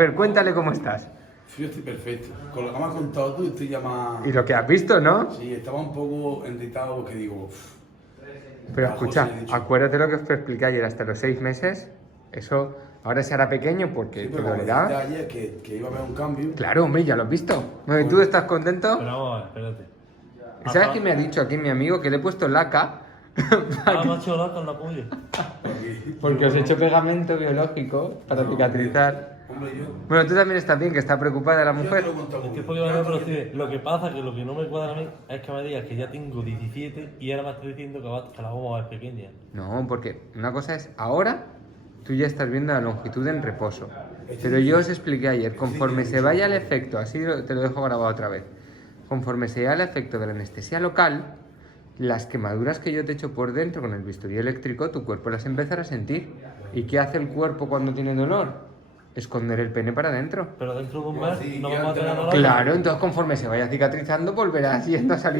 Pero cuéntale cómo estás. Sí, yo estoy perfecto. Con lo que me has contado tú, estoy ya más... Y lo que has visto, ¿no? Sí, estaba un poco irritado porque digo... Pero a escucha, José le he dicho, acuérdate lo que os expliqué ayer, hasta los 6 meses, eso ahora se hará pequeño porque sí, te pero como dijiste dolerá. ayer que iba a haber un cambio... Claro, hombre, ya lo has visto. Bueno, ¿tú estás contento? Pero vamos a ver, espérate. ¿Sabes qué me ha dicho aquí mi amigo? Que le he puesto laca. Macho, la con la polla. Porque os he hecho pegamento biológico para cicatrizar. Hombre, yo... Bueno, tú también estás bien, que está preocupada la Yo te mujer. lo he contado Es muy que bien. porque van a producir. Lo que pasa que lo que no me cuadra a mí es que me digas que ya tengo 17 y ahora me estás diciendo que la vamos a ver pequeña. No, porque una cosa es, ahora tú ya estás viendo la longitud en reposo. Pero yo os expliqué ayer, conforme se vaya el efecto, así te lo dejo grabado otra vez, conforme se vaya el efecto de la anestesia local, las quemaduras que yo te echo por dentro con el bisturí eléctrico, tu cuerpo las empezará a sentir. ¿Y qué hace el cuerpo cuando tiene dolor? Esconder el pene para adentro. Pero dentro de un Bueno, mes sí, no ya vamos a tener tenemos- dolor. Claro, entonces conforme se vaya cicatrizando volverá yendo a salir.